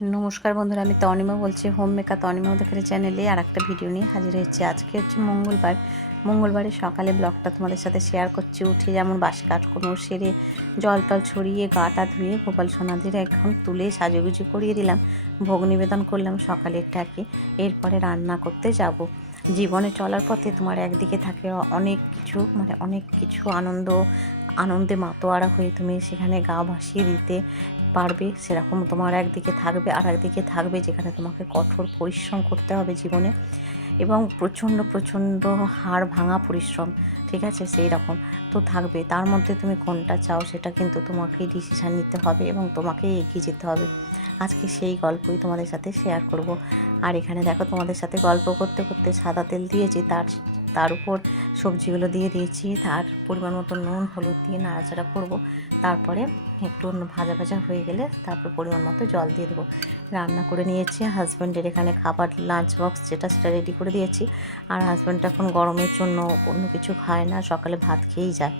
নমস্কার বন্ধুরা, আমি তনিমা বলছি হোম মেকার তনিমা ওদের চ্যানেলে আর একটা ভিডিও নিয়ে হাজির হয়েছি। আজকে হচ্ছে মঙ্গলবার। মঙ্গলবারে সকালে ব্লগটা তোমাদের সাথে শেয়ার করছি। উঠে যেমন বাসি কাঠকোনো সেরে জল টল ছড়িয়ে গাটা ধুয়ে গোপাল সোনাদের এখন তুলে সাজুগুজু করিয়ে দিলাম। ভোগ নিবেদন করলাম সকালে একটা আর কি। এরপরে রান্না করতে যাব। জীবনে চলার পথে তোমার একদিকে থাকে অনেক কিছু মানে অনেক কিছু আনন্দ, আনন্দে মাতোয়ারা হয়ে তুমি সেখানে গা ভাসিয়ে দিতে পারবে, সেরকম তোমার একদিকে থাকবে আর একদিকে থাকবে যেখানে তোমাকে কঠোর পরিশ্রম করতে হবে জীবনে এবং প্রচণ্ড প্রচণ্ড হাড় ভাঙা পরিশ্রম, ঠিক আছে সেই রকম তো থাকবে। তার মধ্যে তুমি কোনটা চাও সেটা কিন্তু তোমাকেই ডিসিশান নিতে হবে এবং তোমাকেই এগিয়ে যেতে হবে। আজকে সেই গল্পই তোমাদের সাথে শেয়ার করব। আর এখানে দেখো, তোমাদের সাথে গল্প করতে করতে সাদা তেল দিয়েছি, তার তার উপর সবজিগুলো দিয়ে দিয়েছি, তার পরিমাণ মতো নুন, হলুদ দিয়ে নাড়াচাড়া করব। তারপরে একটু অন্য ভাজা ভাজা হয়ে গেলে তারপর পরিমাণ মতো জল দিয়ে দেবো। রান্না করে নিয়েছি হাজব্যান্ডের এখানে খাবার লাঞ্চ বক্স যেটা, সেটা রেডি করে দিয়েছি। আর হাজব্যান্ড এখন গরমের জন্য অন্য কিছু খায় না, সকালে ভাত খেয়েই যায়।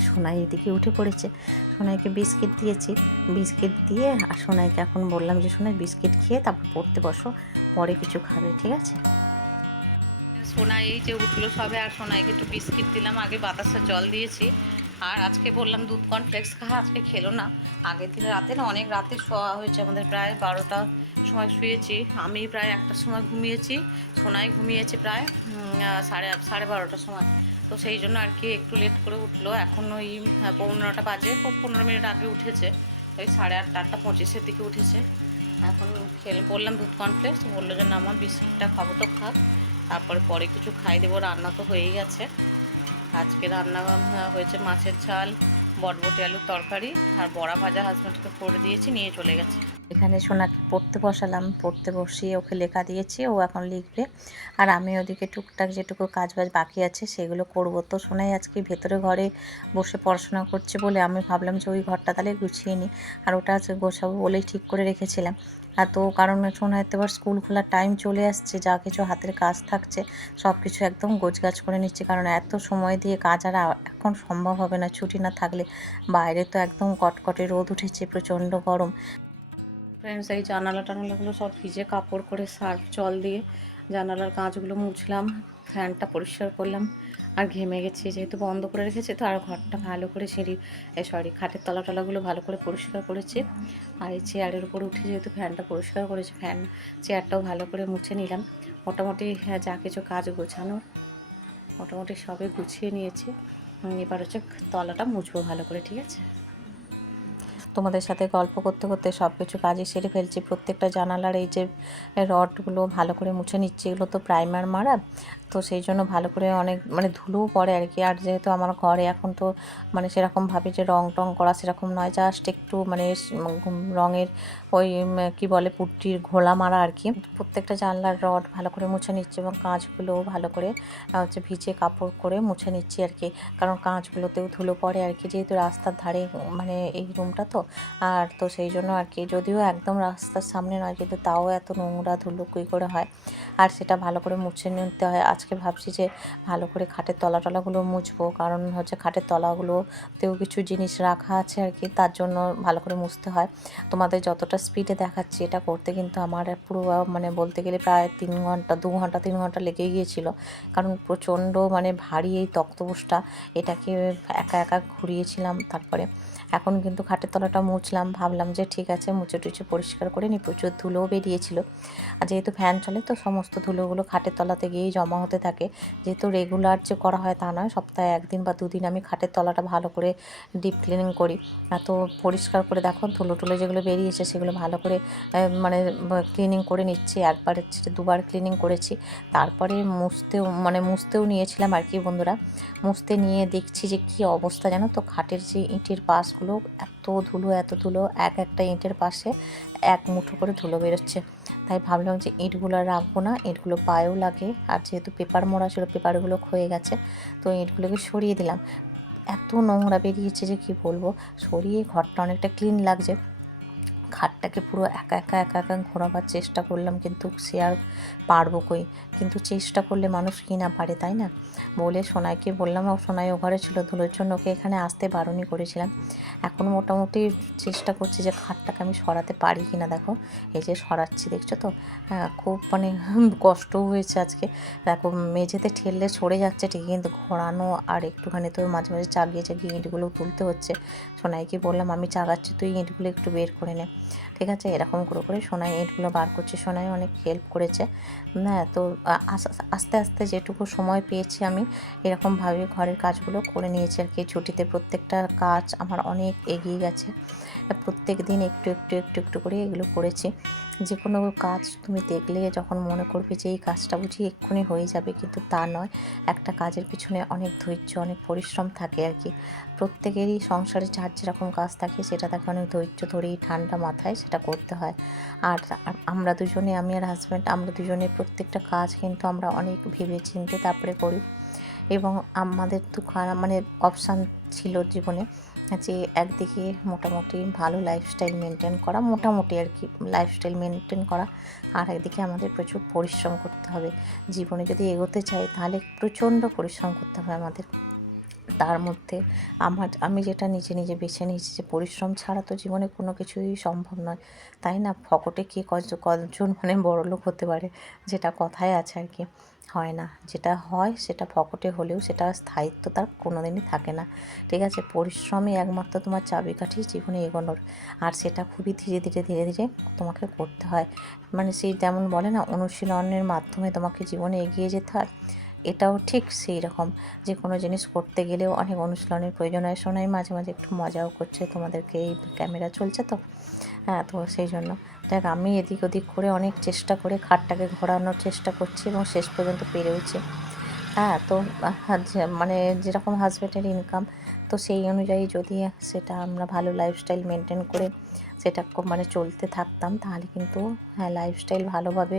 সোনাই এদিকে উঠে পড়েছে। সোনাইকে বিস্কিট দিয়েছি। বিস্কিট দিয়ে আর সোনাইকে এখন বললাম যে, সোনাই, বিস্কিট খেয়ে তারপর পড়তে বসো, পরে কিছু খাবে, ঠিক আছে? সোনাই এই যে উঠল সবে, আর সোনাইকে একটু বিস্কিট দিলাম। আগে বাতাসের জল দিয়েছি। আর আজকে বললাম দুধ কর্নফ্লেক্স খা, আজকে খেলো না। আগের দিন রাতে না, অনেক রাতে শোয়া হয়েছে আমাদের, প্রায় বারোটা সময় শুয়েছি। আমি প্রায় একটার সময় ঘুমিয়েছি, সোনাই ঘুমিয়েছে প্রায় সাড়ে সাড়ে বারোটার সময়। তো সেই জন্য আর কি একটু লেট করে উঠল। এখন ওই পনেরোটা বাজে পনেরো মিনিট আগে উঠেছে। ওই সাড়ে আটটা আটটা পঁচিশের দিকে উঠেছে। এখন খেলে, বললাম দুধ কর্নফ্লেক্স বলল যে, না আমার বিস্কিটটা খাব তো খাক তারপরে পরে কিছু খাই দেবো, রান্না তো হয়েই গেছে। আজকে রান্না হয়েছে মাছের ঝাল, বটবটি আলুর তরকারি, আর বড়া ভাজা হাজব্যান্ডকে করে দিয়েছি, নিয়ে চলে গেছে। এখানে সোনাকে পড়তে বসালাম, পড়তে বসিয়ে ওকে লেখা দিয়েছি, ও এখন লিখবে। আর আমি ওদিকে টুকটাক যেটুকু কাজ বাজ বাকি আছে সেগুলো করব। তো সোনাই আজকে ভেতরে ঘরে বসে পড়াশোনা করছে বলে আমি ভাবলাম যে ওই ঘরটা তাহলে গুছিয়ে নিই। আর ওটা আজকে গোছাবো বলেই ঠিক করে রেখেছিলাম। আর তো কারণ সোনাই তো এবার স্কুল খোলার টাইম চলে আসছে, যা কিছু হাতের কাজ থাকছে সব কিছু একদম গোছগাছ করে নিচ্ছে। কারণ এত সময় দিয়ে কাজ আর এখন সম্ভব হবে না, ছুটি না থাকলে। বাইরে তো একদম কটকটে রোদ উঠেছে, প্রচণ্ড গরম। ফ্রেন্ডস এই জানালা টানালাগুলো সব ভিজে কাপড় করে সার্ফ জল দিয়ে জানালার কাঁচগুলো মুছলাম ফ্যানটা পরিষ্কার করলাম আর ঘেমে গেছি। যেহেতু বন্ধ করে রেখেছি তো আর ঘরটা ভালো করে সিঁড়ি সরি খাটের তলা টলাগুলো ভালো করে পরিষ্কার করেছি। আর এই চেয়ারের উপর উঠে যেহেতু ফ্যানটা পরিষ্কার করেছি ফ্যান চেয়ারটাও ভালো করে মুছে নিলাম। মোটামুটি হ্যাঁ, যা কিছু কাজ গোছানো মোটামুটি সবে গুছিয়ে নিয়েছি। এবার হচ্ছে তলাটা মুছবো ভালো করে ঠিক আছে? তোমাদের সাথে গল্প করতে করতে সব কিছু কাজে সেরে ফেলছি। প্রত্যেকটা জানালার এই যে রডগুলো ভালো করে মুছে নিচ্ছি, এগুলো তো প্রাইমার মারা। তো সেই জন্য ভালো করে অনেক মানে ধুলোও পড়ে আর কি আর যেহেতু আমার ঘরে এখন তো মানে সেরকমভাবে যে রং টং করা সেরকম নয় জাস্ট একটু মানে রঙের ওই কি বলে, পুট্টির ঘোলা মারা আর কি প্রত্যেকটা জানলার রড ভালো করে মুছে নিচ্ছি এবং কাঁচগুলোও ভালো করে হচ্ছে ভিজে কাপড় করে মুছে নিচ্ছি আর কি কারণ কাঁচগুলোতেও ধুলো পড়ে আর কি যেহেতু রাস্তার ধারে মানে এই রুমটা তো। আর তো সেই জন্য আর কি যদিও একদম রাস্তার সামনে নয়, কিন্তু তাও এত নোংরা ধুলো কী করে হয়। আর সেটা ভালো করে মুছে নিতে হয়। আজকে ভাবছি যে ভালো করে খাটের তলা টলাগুলো মুছবো, কারণ হচ্ছে খাটের তলাগুলোতেও কিছু জিনিস রাখা আছে আর কি, তার জন্য ভালো করে মুছতে হয়। তোমাদের যতটা স্পিডে দেখাচ্ছি এটা করতে কিন্তু আমার পুরো মানে বলতে গেলে প্রায় তিন ঘণ্টা, দু ঘণ্টা, তিন ঘণ্টা লেগে গিয়েছিল। কারণ প্রচণ্ড মানে ভারী এই তক্তপোষটা, এটাকে একা একা ঘুরিয়েছিলাম তারপরে। এখন কিন্তু খাটের তলাটা মুছলাম, ভাবলাম যে ঠিক আছে মুছে টুচে পরিষ্কার করে নিই। প্রচুর ধুলোও বেরিয়েছিল। আর যেহেতু ফ্যান চলে, তো সমস্ত ধুলোগুলো খাটের তলাতে গিয়েই জমা হতে থাকে। যেহেতু রেগুলার যে করা হয় তা নয়, সপ্তাহে একদিন বা দুদিন আমি খাটের তলাটা ভালো করে ডিপ ক্লিনিং করি। তো পরিষ্কার করে দেখো ধুলো টুলো যেগুলো বেরিয়েছে, সেগুলো ভালো করে মানে ক্লিনিং করে নিচ্ছি। একবার দুবার ক্লিনিং করেছি। তারপরে মুছতেও মানে মুছতেও নিয়েছিলাম আর কি বন্ধুরা। মুছতে নিয়ে দেখছি যে কী অবস্থা জানো তো, খাটের যে ইঁটের পাশগুলো এত ধুলো এত ধুলো, এক একটা ইঁটের পাশে এক মুঠো করে ধুলো বেরোচ্ছে। তাই ভাবলাম যে ইঁটগুলো রাখব না, ইঁটগুলো পায়েও লাগে। আর যেহেতু পেপার মরা ছিল, পেপারগুলো ক্ষয়ে গেছে, তো ইঁটগুলোকে সরিয়ে দিলাম। এত নোংরা বেরিয়েছে যে কি বলব? সরিয়ে ঘরটা অনেকটা ক্লিন লাগছে। খাটটাকে পুরো একা একা একা একা ঘোরাবার চেষ্টা করলাম, কিন্তু সে আর পারব কই? কিন্তু চেষ্টা করলে মানুষ কি না পারে, তাই না? বলে সোনাইকে বললাম, ও সোনাই ও ঘরে ছিল, ধুলোর জন্য ওকে এখানে আসতে বারণই করেছিলাম। এখন মোটামুটি চেষ্টা করছি যে খাটটাকে আমি সরাতে পারি কি না দেখো। এই যে সরাচ্ছি, দেখছ তো? হ্যাঁ খুব মানে কষ্টও হয়েছে আজকে। দেখো, মেঝেতে ঠেললে সরে যাচ্ছে ঠিকই, কিন্তু ঘোরানো আর একটুখানি তো মাঝে মাঝে চাগিয়ে চাগিয়ে ইঁটগুলো তুলতে হচ্ছে। সোনাইকে বললাম, আমি চাগাচ্ছি, তুই ইঁটগুলো একটু বের করে নে। ঠিক আছে, এরকম করে করে সোনাই এটগুলো বার করছে। সোনাই অনেক হেল্প করেছে। হ্যাঁ তো আস্তে আস্তে যেটুকু সময় পেয়েছি আমি এরকমভাবে ঘরের কাজগুলো করে নিয়েছি আর কি। ছুটিতে প্রত্যেকটা কাজ আমার অনেক এগিয়ে গেছে। প্রত্যেক দিন একটু একটু একটু একটু করে এগুলো করেছি। যে কোনো কাজ তুমি দেখলে যখন মনে করবে যে এই কাজটা বুঝি এক্ষুনি হয়ে যাবে, কিন্তু তা নয়। একটা কাজের পিছনে অনেক ধৈর্য, অনেক পরিশ্রম থাকে আর কি। প্রত্যেকেরই সংসারে যার যেরকম কাজ থাকে সেটা তাকে অনেক ধৈর্য ধরেই ঠান্ডা মাথায় সেটা করতে হয়। আর আমরা দুজনে, আমি আর হাজব্যান্ড আমরা দুজনে প্রত্যেকটা কাজ কিন্তু আমরা অনেক ভেবে চিনতে তারপরে করি। এবং আমাদের তো মানে অপশান ছিল জীবনে যে একদিকে মোটামুটি ভালো লাইফস্টাইল মেনটেন করা, মোটামুটি আর কি লাইফস্টাইল মেনটেন করা, আর একদিকে আমাদের প্রচুর পরিশ্রম করতে হবে। জীবনে যদি এগোতে চাই তাহলে প্রচণ্ড পরিশ্রম করতে হবে আমাদের। তার মধ্যে আমার, আমি যেটা নিজে নিজে বেছে নিয়েছি যে পরিশ্রম ছাড়া তো জীবনে কোনো কিছুই সম্ভব নয়। তাই না? ফকটে কে কজ- কজন মানে বড়লোক হতে পারে, যেটা কথায় আছে আর কি। হয় না। যেটা হয় সেটা ফকটে হলেও সেটা স্থায়িত্ব তার কোনো দিনই থাকে না। ঠিক আছে? পরিশ্রমই একমাত্র তোমার চাবিকাঠি জীবনে এগোনোর। আর সেটা খুবই ধীরে ধীরে ধীরে ধীরে তোমাকে করতে হয়। মানে সেই যেমন বলে না, অনুশীলনের মাধ্যমে তোমাকে জীবনে এগিয়ে যেতে হয়। এটাও ঠিক সেই রকম যে কোনো জিনিস করতে গেলেও অনেক অনুশীলনের প্রয়োজন হয়। শোনাই মাঝে মাঝে একটু মজাও করছে, তোমাদেরকে এই ক্যামেরা চলছে তো। হ্যাঁ তো সেই জন্য। দেখ, আমি এদিক ওদিক করে অনেক চেষ্টা করে খাটটাকে ঘোরানোর চেষ্টা করছি এবং শেষ পর্যন্ত পেরেওছি। হ্যাঁ তো মানে যেরকম হাজব্যান্ডের ইনকাম তো সেই অনুযায়ী যদি সেটা আমরা ভালো লাইফস্টাইল মেনটেন করে সেটা মানে চলতে থাকতাম, তাহলে কিন্তু হ্যাঁ লাইফস্টাইল ভালোভাবে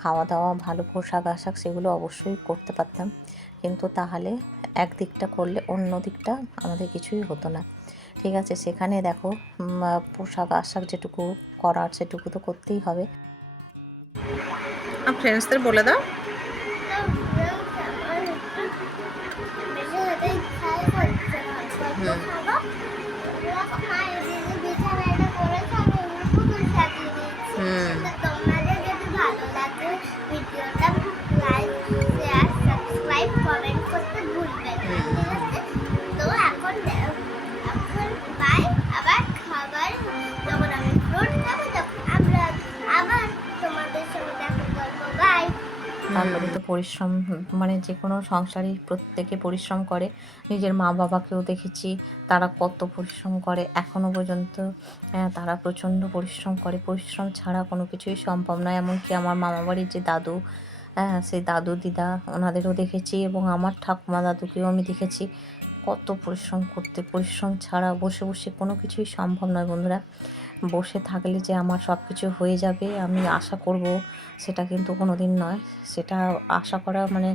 খাওয়া দাওয়া, ভালো পোশাক আশাক সেগুলো অবশ্যই করতে পারতাম। কিন্তু তাহলে এক দিকটা করলে অন্য দিকটা আমাদের কিছুই হতো না। ঠিক আছে, সেখানে দেখো পোশাক আশাক যেটুকু করার সেটুকু তো করতেই হবে। ফ্রেন্ডসদের বলে দাও। পরিশ্রম মানে যে কোনো সংসারে প্রত্যেকে পরিশ্রম করে। নিজের মা বাবাকেও দেখেছি, তারা কত পরিশ্রম করে। এখনও পর্যন্ত তারা প্রচণ্ড পরিশ্রম করে। পরিশ্রম ছাড়া কোনো কিছুই সম্ভব নয়। এমনকি আমার মামা বাড়ির যে দাদু হ্যাঁ সেই দাদু, দিদা, ওনাদেরও দেখেছি এবং আমার ঠাকুমা দাদুকেও আমি দেখেছি। কত পরিশ্রম করতে, পরিশ্রম ছাড়া বসে বসে কোনো কিছুই সম্ভব নয় বন্ধুরা। বসে থাকলে যে আমার সব কিছু হয়ে যাবে, আমি আশা করব সেটা কিন্তু কোনো দিন নয়। সেটা আশা করা মানে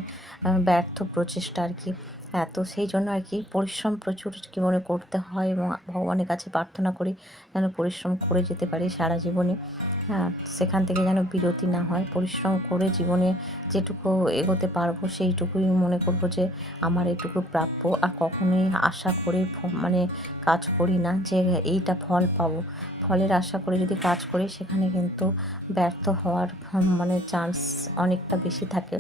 ব্যর্থ প্রচেষ্টা আর কি। হ্যাঁ তো সেই জন্য আর কি পরিশ্রম প্রচুর জীবনে করতে হয় এবং ভগবানের কাছে প্রার্থনা করি যেন পরিশ্রম করে যেতে পারি সারা জীবনে। হ্যাঁ সেখান থেকে যেন বিরতি না হয়। পরিশ্রম করে জীবনে যেটুকু এগোতে পারব সেইটুকুই মনে করব যে আমার এটুকু প্রাপ্য। আর কখনোই আশা করে মানে কাজ করি না যে এইটা ফল পাবো। ফলের আশা করে যদি কাজ করি, সেখানে কিন্তু ব্যর্থ হওয়ার মানে চান্স অনেকটা বেশি থাকে।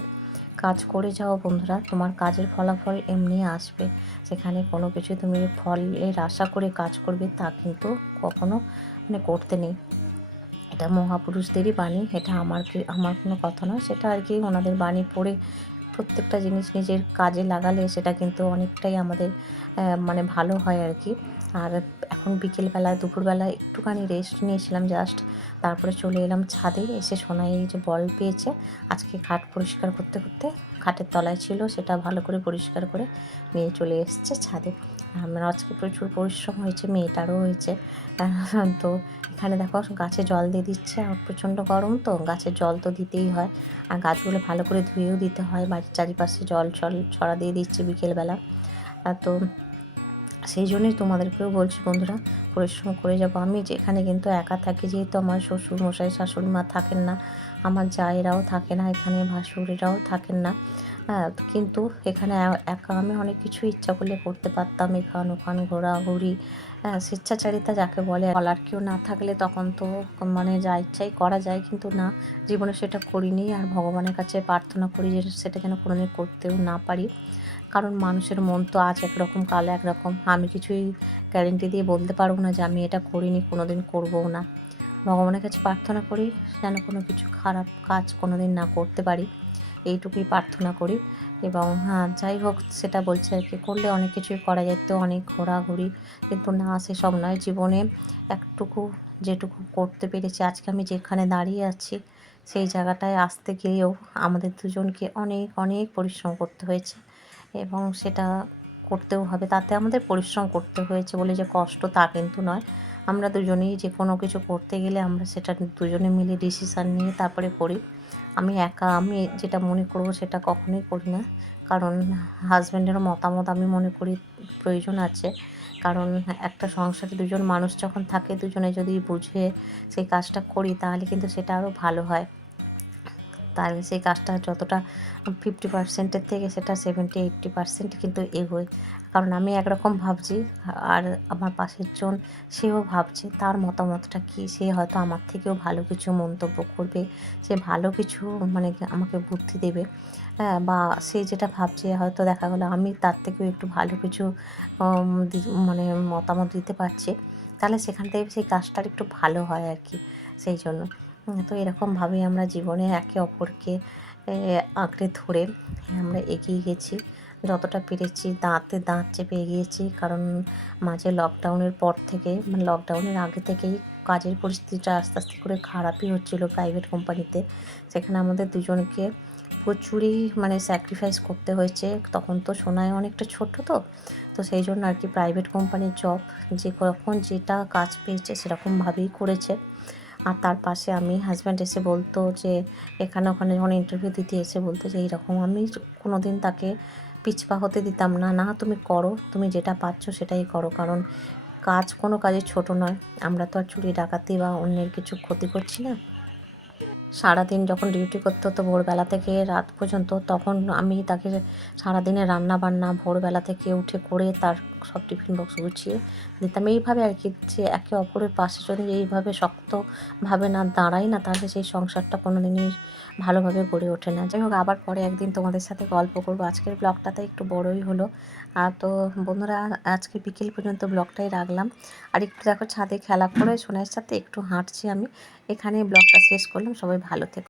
কাজ করে যাও বন্ধুরা, তোমার কাজের ফলাফল এমনি আসবে। সেখানে কোনো কিছু তুমি ফলের আশা করে কাজ করবে তা কিন্তু কখনো মানে করতে নেই। এটা মহাপুরুষদেরই বাণী, এটা আমার আমার কোনো কথা নয়। সেটা আর কি ওনাদের বাণী পড়ে প্রত্যেকটা জিনিস নিজের কাজে লাগালে সেটা কিন্তু অনেকটাই আমাদের মানে ভালো হয় আর কি। আর এখন বিকেলবেলা, দুপুরবেলা একটুখানি রেস্ট নিয়েছিলাম জাস্ট তারপরে চলে এলাম ছাদে, এসে সোনাই যে বল পেয়েছে, আজকে খাট পরিষ্কার করতে করতে খাটের তলায় ছিল, সেটা ভালো করে পরিষ্কার করে নিয়ে চলে এসছে ছাদে। আমার আজকে প্রচুর পরিশ্রম হয়েছে, মেয়েটারও হয়েছে। তো এখানে দেখো গাছে জল দিয়ে দিচ্ছে, আর প্রচণ্ড গরম তো, গাছে জল তো দিতেই হয়। আর গাছগুলো ভালো করে ধুয়েও দিতে হয়, বাড়ির চারিপাশে জল জল ছড়া দিয়ে দিচ্ছে বিকেলবেলা। তো সেই জন্যই তোমাদেরকেও বলছি, বন্ধুরা, পরিশ্রম করে যাব। আমি যেখানে কিন্তু একা থাকি, যেহেতু আমার শ্বশুর মশাই, শাশুড়ি মা থাকেন না, আমার জায়েরাও থাকে না এখানে, ভাসুরিরাও থাকেন না। হ্যাঁ কিন্তু এখানে একা আমি অনেক কিছু ইচ্ছা করলে করতে পারতাম, এখান ওখান ঘোরাঘুরি। হ্যাঁ স্বেচ্ছাচারিতা যাকে বলে, বলার কেউ না থাকলে তখন তো মানে যা ইচ্ছাই করা যায়, কিন্তু না, জীবনে সেটা করিনি আর ভগবানের কাছে প্রার্থনা করি যে সেটা যেন কোনোদিন করতেও না পারি। কারণ মানুষের মন তো আজ একরকম, কাল একরকম। আমি কিছুই গ্যারেন্টি দিয়ে বলতে পারব না যে আমি এটা করিনি কোনো দিন করবও না। ভগবানের কাছে প্রার্থনা করি যেন কোনো কিছু খারাপ কাজ কোনো দিন না করতে পারি। এইটুকুই প্রার্থনা করি এবং হ্যাঁ যাই হোক, সেটা বলছে আর কি, করলে অনেক কিছুই করা যেত অনেক ঘোরাঘুরি। কিন্তু না, সেসব নয়। জীবনে একটুকু যেটুকু করতে পেরেছি, আজকে আমি যেখানে দাঁড়িয়ে আছি, সেই জায়গাটায় আসতে গিয়েও আমাদের দুজনকে অনেক অনেক পরিশ্রম করতে হয়েছে। এবং সেটা করতেও হবে। তাতে আমাদের পরিশ্রম করতে হয়েছে বলে যে কষ্ট তা কিন্তু নয়। আমরা দুজনেই যে কোনো কিছু করতে গেলে আমরা সেটা দুজনে মিলে ডিসিশান নিয়ে তারপরে করি। আমি একা, আমি যেটা মনে করব সেটা কখনোই করি না। কারণ হাজব্যান্ডেরও মতামত আমি মনে করি প্রয়োজন আছে। কারণ একটা সংসারে দুজন মানুষ যখন থাকে, দুজনে যদি বুঝে সেই কাজটা করি, তাহলে কিন্তু সেটা আরও ভালো হয়। তাহলে সেই কাজটা যতটা ফিফটি পার্সেন্টের থেকে সেটা সেভেন্টি এইট্টি পার্সেন্ট কিন্তু এগোয়। কারণ আমি একরকম ভাবছি, আর আমার পাশের জন সেও ভাবছে তার মতামতটা কী? সে হয়তো আমার থেকেও ভালো কিছু মন্তব্য করবে, সে ভালো কিছু মানে আমাকে বুদ্ধি দেবে। হ্যাঁ বা সে যেটা ভাবছে হয়তো দেখা গেলো আমি তার থেকেও একটু ভালো কিছু মানে মতামত দিতে পারছি। তাহলে সেখান থেকে সেই কাজটার একটু ভালো হয় আর কি, সেই জন্য। তো এরকমভাবেই আমরা জীবনে একে অপরকে আঁকড়ে ধরে আমরা এগিয়ে গেছি। যতটা পেরেছি দাঁতে দাঁত চেপে এগিয়েছি, কারণ মাঝে লকডাউনের পর থেকে মানে লকডাউনের আগে থেকেই কাজের পরিস্থিতিটা আস্তে আস্তে করে খারাপই হচ্ছিল প্রাইভেট কোম্পানিতে সেখানে আমাদের দুজনকে প্রচুরই মানে স্যাক্রিফাইস করতে হয়েছে। তখন তো সোনায় অনেকটা ছোট তো তো সেই জন্য আর কি প্রাইভেট কোম্পানির জব যে কখন যেটা কাজ পেয়েছে সেরকমভাবেই করেছে। আর তার পাশে আমি হাজব্যান্ড এসে বলতো যে, এখানে ওখানে যখন ইন্টারভিউ দিতে এসে বলতো যে, এইরকম আমি কোনো দিন তাকে পিছপা হতে দিতাম না। না, তুমি করো, তুমি যেটা পাচ্ছ সেটাই করো। কারণ কাজ কোনো কাজে ছোট নয়। আমরা তো আর চুরি ডাকাতি বা অন্যের কিছু ক্ষতি করছি না। সারাদিন যখন ডিউটি করতে হতো ভোরবেলা থেকে রাত পর্যন্ত, তখন আমি তাকে সারাদিনে রান্না বান্না ভোরবেলা থেকে উঠে করে তার সব টিফিন বক্স গুছিয়ে দিতাম। এইভাবে আর কি যে একে অপরের পাশে যদি এইভাবে শক্তভাবে না দাঁড়াই না, তাহলে সেই সংসারটা কোনো দিনই ভালোভাবে গড়ে ওঠে না। যাই হোক, আবার পরে একদিন তোমাদের সাথে গল্প করব। আজকের ব্লগটাতে একটু বড়ই হলো। আর তো বন্ধুরা, আজকে বিকেল পর্যন্ত ব্লগটাই রাখলাম। আর একটু দেখো ছাদে খেলা করে সোনার সাথে একটু হাঁটছি আমি। এখানে ব্লগটা শেষ করলাম। সবাই ভালো থেকো।